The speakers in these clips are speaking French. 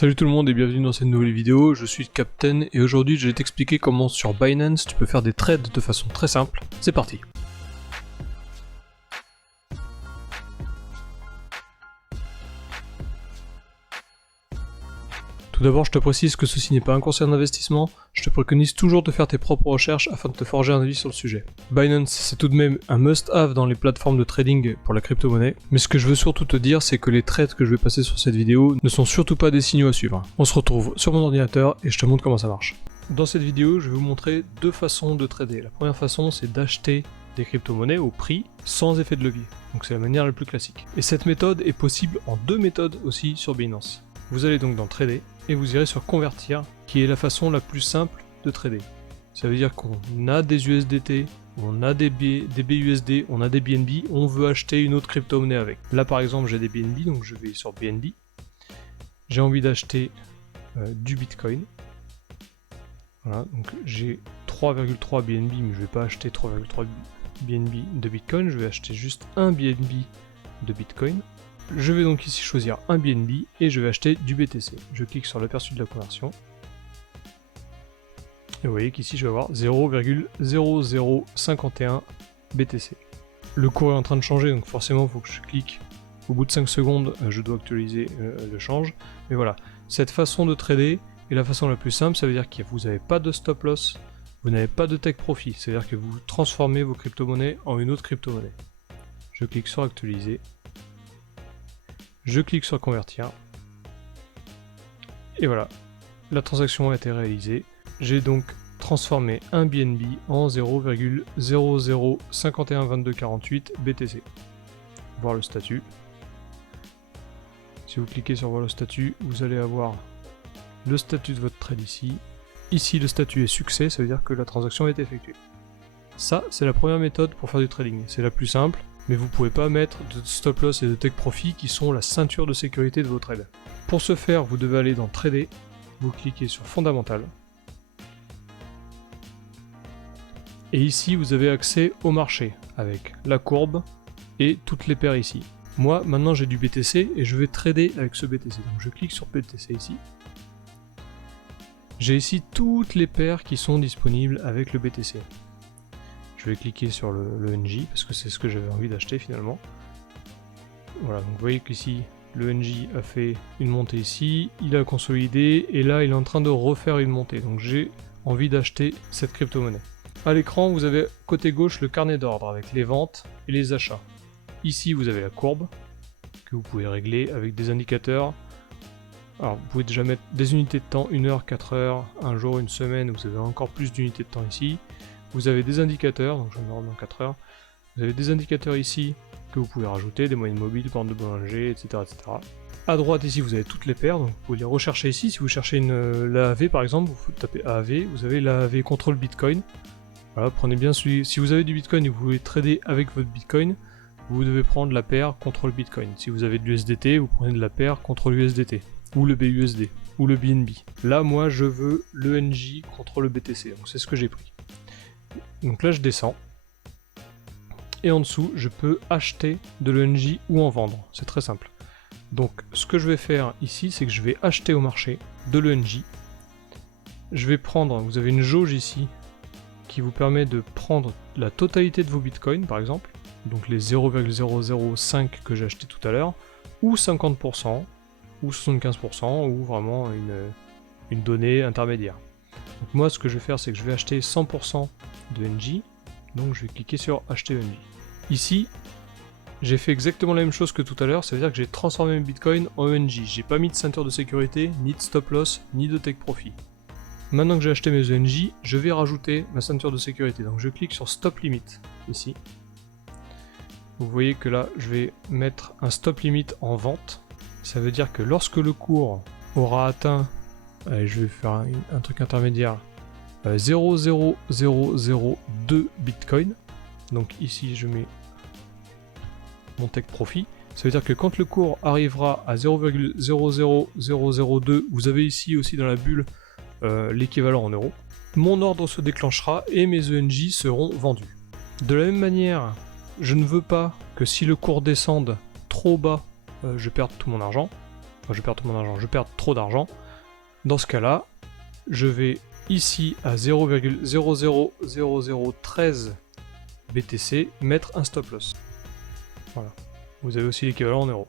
Salut tout le monde et bienvenue dans cette nouvelle vidéo, je suis Captain et aujourd'hui je vais t'expliquer comment sur Binance tu peux faire des trades de façon très simple. C'est parti. Tout d'abord je te précise que ceci n'est pas un conseil d'investissement, je te préconise toujours de faire tes propres recherches afin de te forger un avis sur le sujet. Binance c'est tout de même un must-have dans les plateformes de trading pour la crypto-monnaie, mais ce que je veux surtout te dire c'est que les trades que je vais passer sur cette vidéo ne sont surtout pas des signaux à suivre. On se retrouve sur mon ordinateur et je te montre comment ça marche. Dans cette vidéo je vais vous montrer deux façons de trader. La première façon c'est d'acheter des crypto-monnaies au prix sans effet de levier, donc c'est la manière la plus classique. Et cette méthode est possible en deux méthodes aussi sur Binance. Vous allez donc dans Trader et vous irez sur Convertir, qui est la façon la plus simple de trader. Ça veut dire qu'on a des USDT, on a des BUSD, on a des BNB, on veut acheter une autre crypto-monnaie avec. Là par exemple j'ai des BNB, donc je vais sur BNB. J'ai envie d'acheter du Bitcoin. Voilà, donc j'ai 3,3 BNB, mais je ne vais pas acheter 3,3 BNB de Bitcoin, je vais acheter juste un BNB de Bitcoin. Je vais donc ici choisir un BNB et je vais acheter du BTC. Je clique sur l'aperçu de la conversion. Et vous voyez qu'ici je vais avoir 0,0051 BTC. Le cours est en train de changer, donc forcément il faut que je clique. Au bout de 5 secondes, je dois actualiser le change. Mais voilà, cette façon de trader est la façon la plus simple. Ça veut dire que vous n'avez pas de stop loss, vous n'avez pas de take profit. C'est-à-dire que vous transformez vos crypto-monnaies en une autre crypto-monnaie. Je clique sur actualiser. Je clique sur convertir. Et voilà, la transaction a été réalisée. J'ai donc transformé un BNB en 0,00512248 BTC. Voir le statut. Si vous cliquez sur voir le statut, vous allez avoir le statut de votre trade ici. Ici, le statut est succès, ça veut dire que la transaction a été effectuée. Ça, c'est la première méthode pour faire du trading. C'est la plus simple. Mais vous ne pouvez pas mettre de stop loss et de take profit qui sont la ceinture de sécurité de vos trades. Pour ce faire, vous devez aller dans Trader, vous cliquez sur Fondamental, et ici vous avez accès au marché avec la courbe et toutes les paires ici. Moi maintenant j'ai du BTC et je vais trader avec ce BTC, donc je clique sur BTC ici. J'ai ici toutes les paires qui sont disponibles avec le BTC. Je vais cliquer sur le NJ parce que c'est ce que j'avais envie d'acheter finalement. Voilà, donc vous voyez qu'ici le NJ a fait une montée ici, il a consolidé et là il est en train de refaire une montée. Donc j'ai envie d'acheter cette crypto-monnaie. À l'écran vous avez côté gauche le carnet d'ordre avec les ventes et les achats. Ici vous avez la courbe que vous pouvez régler avec des indicateurs. Alors vous pouvez déjà mettre des unités de temps, 1 heure, 4 heures, un jour, une semaine, vous avez encore plus d'unités de temps ici. Vous avez des indicateurs, donc je vais me rendre dans 4 heures. Vous avez des indicateurs ici que vous pouvez rajouter, des moyennes mobiles, bandes de Bollinger, etc., etc. À droite ici vous avez toutes les paires, donc vous pouvez les rechercher ici. Si vous cherchez l'AAV par exemple, vous tapez AAV, vous avez l'AAV contrôle Bitcoin. Voilà, prenez bien celui. Si vous avez du Bitcoin et que vous voulez trader avec votre Bitcoin, vous devez prendre la paire contrôle Bitcoin. Si vous avez de l'USDT, vous prenez de la paire contrôle USDT, ou le BUSD, ou le BNB. Là moi je veux le NJ contre le BTC, donc c'est ce que j'ai pris. Donc là je descends et en dessous je peux acheter de l'ENJ ou en vendre, c'est très simple. Donc ce que je vais faire ici c'est que je vais acheter au marché de l'ENJ. Je vais prendre, vous avez une jauge ici qui vous permet de prendre la totalité de vos bitcoins par exemple, donc les 0,005 que j'ai acheté tout à l'heure, ou 50%, ou 75%, ou vraiment une donnée intermédiaire. Donc moi ce que je vais faire c'est que je vais acheter 100% de NJ, donc je vais cliquer sur acheter NJ. Ici j'ai fait exactement la même chose que tout à l'heure, ça veut dire que j'ai transformé mes bitcoins en ENJ. J'ai pas mis de ceinture de sécurité, ni de stop loss, ni de take profit. Maintenant que j'ai acheté mes ENJ, je vais rajouter ma ceinture de sécurité, donc je clique sur stop limit ici. Vous voyez que là je vais mettre un stop limit en vente, ça veut dire que lorsque le cours aura atteint, allez, je vais faire un truc intermédiaire, 0,0002 Bitcoin. Donc ici je mets mon take profit. Ça veut dire que quand le cours arrivera à 0,00002, vous avez ici aussi dans la bulle l'équivalent en euros. Mon ordre se déclenchera et mes ENJ seront vendus. De la même manière, je ne veux pas que si le cours descende trop bas, je perde tout mon argent. enfin je perds tout mon argent, je perds trop d'argent. Dans ce cas-là, je vais ici à 0,000013 BTC mettre un stop loss. Voilà. Vous avez aussi l'équivalent en euros.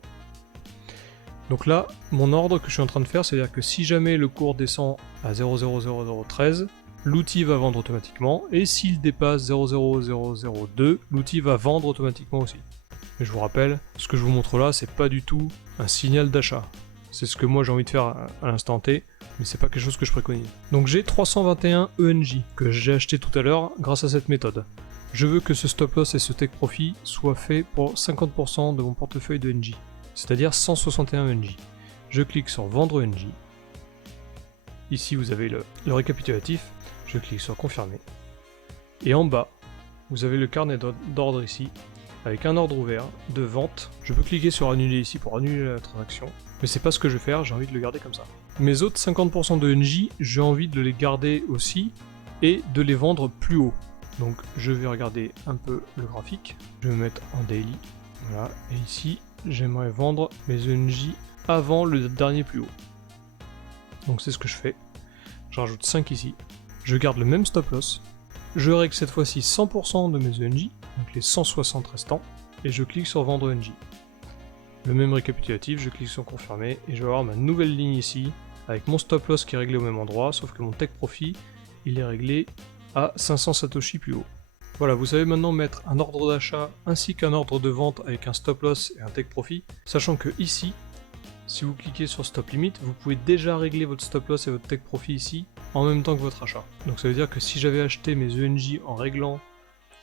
Donc là, mon ordre que je suis en train de faire, c'est-à-dire que si jamais le cours descend à 0,00013, l'outil va vendre automatiquement, et s'il dépasse 0,0002, l'outil va vendre automatiquement aussi. Mais je vous rappelle, ce que je vous montre là, c'est pas du tout un signal d'achat. C'est ce que moi j'ai envie de faire à l'instant T, mais c'est pas quelque chose que je préconise. Donc j'ai 321 ENJ que j'ai acheté tout à l'heure grâce à cette méthode. Je veux que ce stop loss et ce take profit soient faits pour 50% de mon portefeuille de ENJ, c'est-à-dire 161 ENJ. Je clique sur vendre ENJ. Ici vous avez le récapitulatif, je clique sur confirmer. Et en bas, vous avez le carnet d'ordre ici, avec un ordre ouvert de vente. Je peux cliquer sur annuler ici pour annuler la transaction, mais c'est pas ce que je vais faire, j'ai envie de le garder comme ça. Mes autres 50% de ENJ, j'ai envie de les garder aussi et de les vendre plus haut. Donc je vais regarder un peu le graphique, je vais me mettre en daily, voilà, et ici j'aimerais vendre mes ENJ avant le dernier plus haut. Donc c'est ce que je fais, je rajoute 5 ici, je garde le même stop loss, je règle cette fois-ci 100% de mes ENJ, donc les 160 restants, et je clique sur vendre ENJ. Le même récapitulatif, je clique sur confirmer, et je vais avoir ma nouvelle ligne ici, avec mon stop loss qui est réglé au même endroit, sauf que mon take profit, il est réglé à 500 Satoshi plus haut. Voilà, vous savez maintenant mettre un ordre d'achat ainsi qu'un ordre de vente avec un stop loss et un take profit, sachant que ici, si vous cliquez sur stop limit, vous pouvez déjà régler votre stop loss et votre take profit ici en même temps que votre achat. Donc ça veut dire que si j'avais acheté mes ENJ en réglant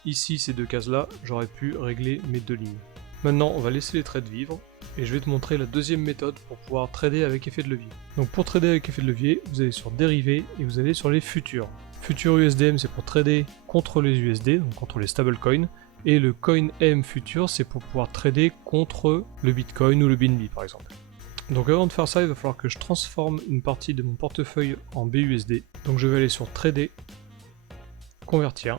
ici ces deux cases là, j'aurais pu régler mes deux lignes. Maintenant on va laisser les trades vivre et je vais te montrer la deuxième méthode pour pouvoir trader avec effet de levier. Donc pour trader avec effet de levier, vous allez sur dérivés et vous allez sur les futurs. Futur USDM c'est pour trader contre les USD, donc contre les stablecoins, et le coin M futur c'est pour pouvoir trader contre le Bitcoin ou le BNB par exemple. Donc avant de faire ça, il va falloir que je transforme une partie de mon portefeuille en BUSD. Donc je vais aller sur trader, convertir.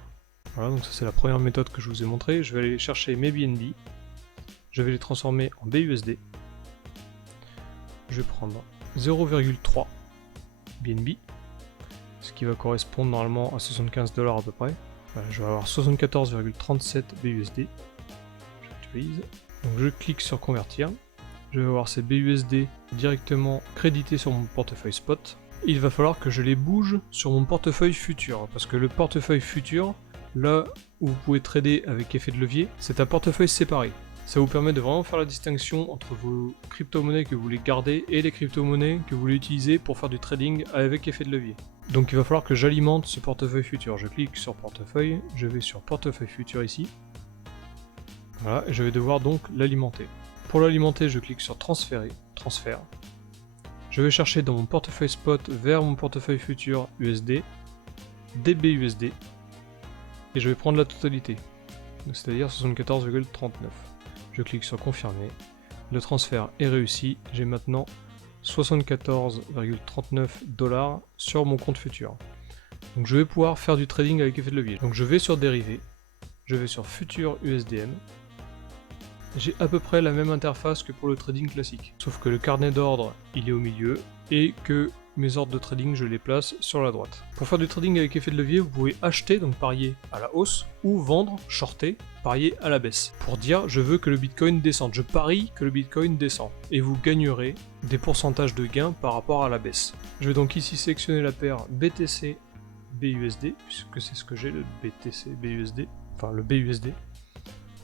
Voilà, donc ça c'est la première méthode que je vous ai montrée. Je vais aller chercher mes BNB, je vais les transformer en BUSD. Je vais prendre 0,3 BNB, ce qui va correspondre normalement à 75 $ à peu près. Voilà, je vais avoir 74,37 BUSD. J'actualise. Donc je clique sur convertir. Je vais avoir ces BUSD directement crédités sur mon portefeuille spot. Il va falloir que je les bouge sur mon portefeuille futur, parce que le portefeuille futur, là où vous pouvez trader avec effet de levier, c'est un portefeuille séparé. Ça vous permet de vraiment faire la distinction entre vos crypto-monnaies que vous voulez garder et les crypto-monnaies que vous voulez utiliser pour faire du trading avec effet de levier. Donc il va falloir que j'alimente ce portefeuille futur. Je clique sur portefeuille, je vais sur portefeuille futur ici. Voilà, et je vais devoir donc l'alimenter. Pour l'alimenter, je clique sur transférer, transfert. Je vais chercher dans mon portefeuille spot vers mon portefeuille futur USD, DBUSD, et je vais prendre la totalité, c'est-à-dire 74,39. Je clique sur confirmer, le transfert est réussi, j'ai maintenant 74,39 $ sur mon compte futur. Donc je vais pouvoir faire du trading avec effet de levier. Donc je vais sur dérivé, je vais sur futur USDM. J'ai à peu près la même interface que pour le trading classique, sauf que le carnet d'ordre il est au milieu et que mes ordres de trading je les place sur la droite. Pour faire du trading avec effet de levier, vous pouvez acheter, donc parier à la hausse, ou vendre, shorter, parier à la baisse. Pour dire je veux que le Bitcoin descende, je parie que le Bitcoin descend, et vous gagnerez des pourcentages de gains par rapport à la baisse. Je vais donc ici sélectionner la paire BTC BUSD, puisque c'est ce que j'ai, le BTC BUSD, enfin le BUSD.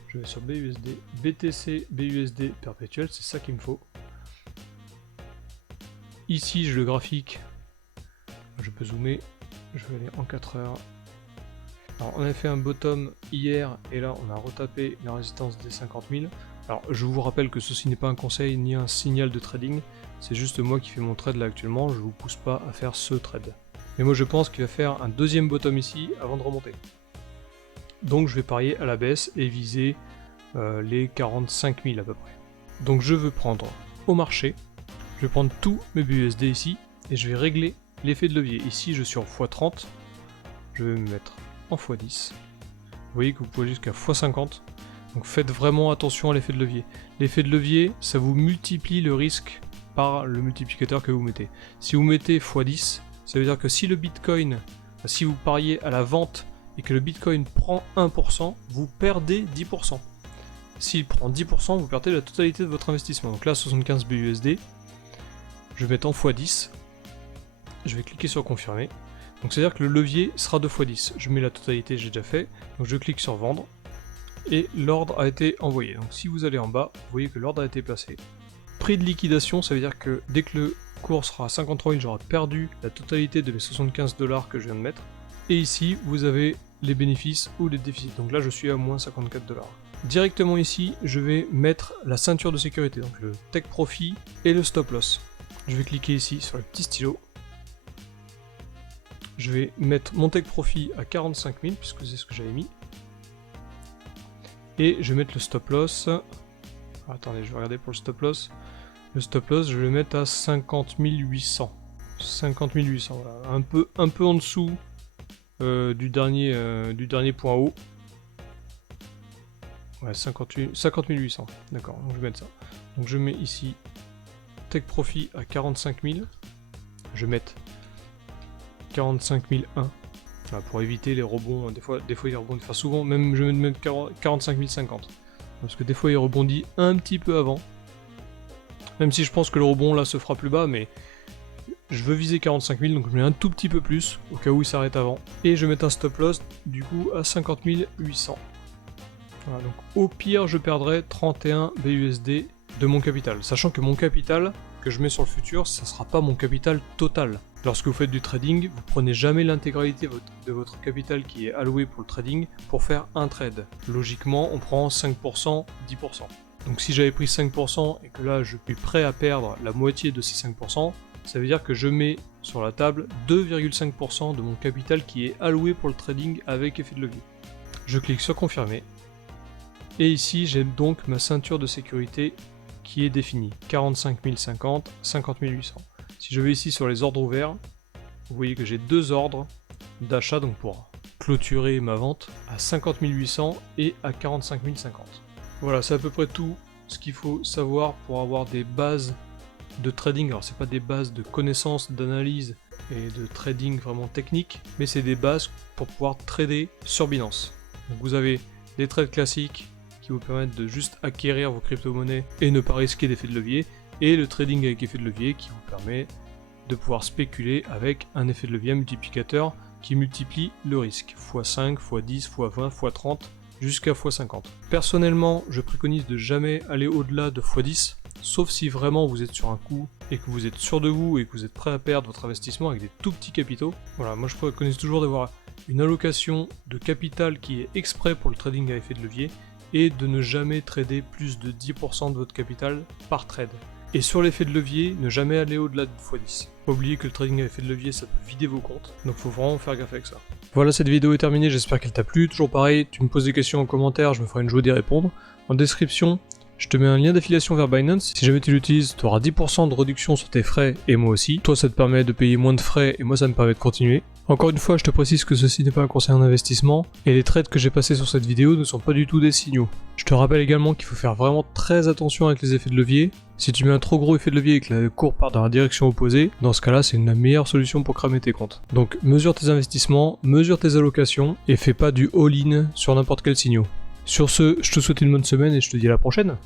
Je vais sur BUSD, BTC, BUSD perpétuel, c'est ça qu'il me faut. Ici, j'ai le graphique. Je peux zoomer. Je vais aller en 4 heures. Alors, on a fait un bottom hier et là, on a retapé la résistance des 50 000. Alors, je vous rappelle que ceci n'est pas un conseil ni un signal de trading. C'est juste moi qui fais mon trade là actuellement. Je vous pousse pas à faire ce trade. Mais moi, je pense qu'il va faire un deuxième bottom ici avant de remonter. Donc je vais parier à la baisse et viser les 45 000 à peu près. Donc je veux prendre au marché, je vais prendre tous mes BUSD ici et je vais régler l'effet de levier. Ici je suis en x30, je vais me mettre en x10. Vous voyez que vous pouvez jusqu'à x50. Donc faites vraiment attention à l'effet de levier. L'effet de levier, ça vous multiplie le risque par le multiplicateur que vous mettez. Si vous mettez x10, ça veut dire que si le Bitcoin, si vous pariez à la vente et que le Bitcoin prend 1%, vous perdez 10%. S'il prend 10%, vous perdez la totalité de votre investissement. Donc là, 75 BUSD, je vais mettre en x10, je vais cliquer sur confirmer. Donc c'est à dire que le levier sera de x10. Je mets la totalité, j'ai déjà fait, donc je clique sur vendre, et l'ordre a été envoyé. Donc si vous allez en bas, vous voyez que l'ordre a été placé. Prix de liquidation, ça veut dire que dès que le cours sera à 53 000, j'aurai perdu la totalité de mes 75 $ que je viens de mettre. Et ici, vous avez les bénéfices ou les déficits. Donc là, je suis à moins 54 $. Directement ici, je vais mettre la ceinture de sécurité, donc le take profit et le stop loss. Je vais cliquer ici sur le petit stylo. Je vais mettre mon take profit à 45 000, puisque c'est ce que j'avais mis. Et je vais mettre le stop loss. Attendez, je vais regarder pour le stop loss. Le stop loss, je vais le mettre à 50 800. 50 800, voilà. Un peu en dessous du dernier point haut. Ouais, 50 800. D'accord, donc je vais mettre ça. Donc je mets ici take profit à 45 000. Je vais mettre 45 001. Voilà, pour éviter les rebonds. Des fois il rebondit. Enfin, souvent, même je vais mettre 45 050. Parce que des fois il rebondit un petit peu avant. Même si je pense que le rebond là se fera plus bas, mais je veux viser 45 000, donc je mets un tout petit peu plus, au cas où il s'arrête avant. Et je vais mettre un stop loss, du coup, à 50 800. Voilà, donc au pire, je perdrai 31 BUSD de mon capital. Sachant que mon capital que je mets sur le futur, ça ne sera pas mon capital total. Lorsque vous faites du trading, vous prenez jamais l'intégralité de votre capital qui est alloué pour le trading pour faire un trade. Logiquement, on prend 5%, 10%. Donc si j'avais pris 5% et que là je suis prêt à perdre la moitié de ces 5%, ça veut dire que je mets sur la table 2,5% de mon capital qui est alloué pour le trading avec effet de levier. Je clique sur confirmer. Et ici j'ai donc ma ceinture de sécurité qui est définie. 45 050, 50 800. Si je vais ici sur les ordres ouverts, vous voyez que j'ai deux ordres d'achat donc pour clôturer ma vente à 50 800 et à 45 050. Voilà, c'est à peu près tout ce qu'il faut savoir pour avoir des bases de trading. Alors c'est pas des bases de connaissances, d'analyse et de trading vraiment technique, mais c'est des bases pour pouvoir trader sur Binance. Donc vous avez des trades classiques qui vous permettent de juste acquérir vos crypto-monnaies et ne pas risquer d'effet de levier, et le trading avec effet de levier qui vous permet de pouvoir spéculer avec un effet de levier multiplicateur qui multiplie le risque, x5, x10, x20, x30, jusqu'à x50. Personnellement, je préconise de jamais aller au-delà de x10, sauf si vraiment vous êtes sur un coup et que vous êtes sûr de vous et que vous êtes prêt à perdre votre investissement avec des tout petits capitaux. Voilà, moi je préconise toujours d'avoir une allocation de capital qui est exprès pour le trading à effet de levier et de ne jamais trader plus de 10% de votre capital par trade. Et sur l'effet de levier, ne jamais aller au-delà de x10. Pas oublier que le trading à effet de levier, ça peut vider vos comptes, donc faut vraiment faire gaffe avec ça. Voilà, cette vidéo est terminée, j'espère qu'elle t'a plu. Toujours pareil, tu me poses des questions en commentaire, je me ferai une joie d'y répondre. En description, je te mets un lien d'affiliation vers Binance. Si jamais tu l'utilises, tu auras 10% de réduction sur tes frais et moi aussi. Toi, ça te permet de payer moins de frais et moi, ça me permet de continuer. Encore une fois, je te précise que ceci n'est pas un conseil en investissement et les trades que j'ai passés sur cette vidéo ne sont pas du tout des signaux. Je te rappelle également qu'il faut faire vraiment très attention avec les effets de levier. Si tu mets un trop gros effet de levier et que le cours part dans la direction opposée, dans ce cas-là, c'est la meilleure solution pour cramer tes comptes. Donc, mesure tes investissements, mesure tes allocations et fais pas du all-in sur n'importe quel signal. Sur ce, je te souhaite une bonne semaine et je te dis à la prochaine.